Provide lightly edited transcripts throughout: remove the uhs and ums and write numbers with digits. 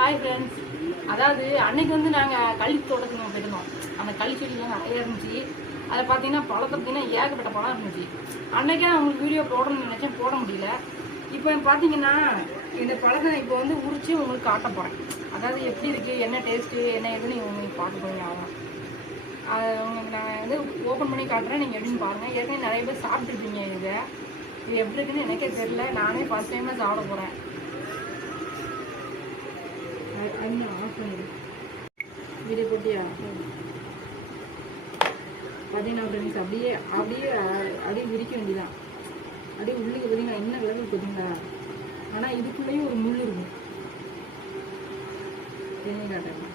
Hi friends. அதாவது அன்னைக்கு வந்து நாங்கள் களி தோட்டத்துக்கு போயிருந்தோம். அந்த களி செடிலாம் நிறைய இருந்துச்சு. அதை பார்த்தீங்கன்னா பழத்தை பார்த்தீங்கன்னா ஏகப்பட்ட பழம் இருந்துச்சு. அன்னைக்கே நான் உங்களுக்கு வீடியோ போடணும்னு நினச்சேன், போட முடியல. இப்போ பார்த்தீங்கன்னா இந்த பழத்தை இப்போ வந்து உரிச்சு உங்களுக்கு காட்ட போகிறேன். அதாவது எப்படி இருக்குது, என்ன டேஸ்ட்டு, என்ன எதுன்னு உங்களுக்கு பார்க்க போகிறீங்க. ஆகும் அதை உங்களுக்கு நான் வந்து ஓப்பன் பண்ணி காட்டுறேன், நீங்கள் எப்படின்னு பாருங்கள். ஏற்கனவே நிறைய பேர் சாப்பிட்ருப்பீங்க. இது எப்படி இருக்குன்னு எனக்கே தெரியல, நானே ஃபஸ்ட் டைமாக சாப்பிட போகிறேன். ஆஃப் பண்ணிடு, வீடியோ போட்டியா? பார்த்தீங்கன்னா ஃப்ரெண்ட்ஸ், அப்படியே அப்படியே அப்படியே விரிக்க வேண்டியதான். அப்படியே உள்ளுக்கு பார்த்தீங்கன்னா என்ன விலகு பார்த்தீங்களா? ஆனால் இதுக்குள்ளேயும் ஒரு முள் இருக்கும். என்ன காட்டுறேன்,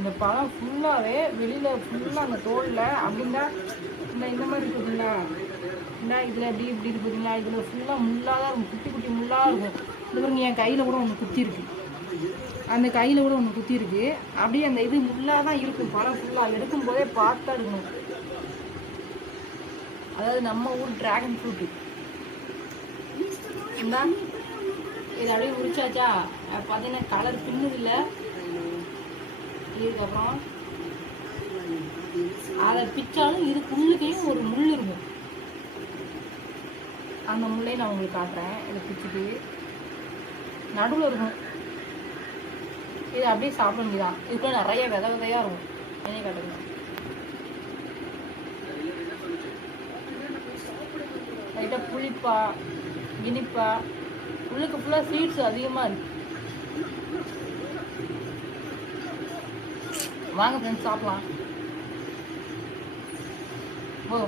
இந்த பழம் ஃபுல்லாகவே வெளியில் ஃபுல்லாக அந்த தோலில் அப்படின்னா இந்த மாதிரி இருக்குதுங்களா? இந்த இதில் எப்படி இப்படி இருக்குதுங்களா? இதில் ஃபுல்லாக முள்ளாக தான் இருக்கும், குட்டி குட்டி முள்ளாக இருக்கும். இது மாதிரி என் கையில் கூட ஒன்று குத்தி இருக்கு, அந்த கையில் கூட ஒன்று குத்தி இருக்கு. அப்படியே அந்த இது முள்ளாக தான் இருக்கும். பழம் ஃபுல்லாக எடுக்கும் போதே பார்த்தா இருக்கணும். அதாவது நம்ம ஊர் டிராகன் ஃப்ரூட்டு. இந்த இது அப்படியே உரிச்சாச்சா? பார்த்தீங்கன்னா கலர் பின்னுது இல்லை. இதுக்கப்புறம் அதை பிச்சாலும் இதுக்குள்ளுக்கையும் ஒரு முள் இருக்கும். அந்த முள்ளையும் நான் உங்களுக்கு காட்டுறேன். இதை பிச்சுட்டு நடுவில் இருக்கும். இது அப்படியே சாப்பிட வேண்டியதான். இதுக்குள்ள நிறைய விதை விதையாக இருக்கும். என்னைய காட்டுங்க. லைட்டாக புளிப்பா இனிப்பா, உள்ளுக்கு ஃபுல்லாக சீட்ஸ் அதிகமாக இருக்கு. வாங்க ஃப்ரெண்ட்ஸ், சாப்பிடலாம். ஓ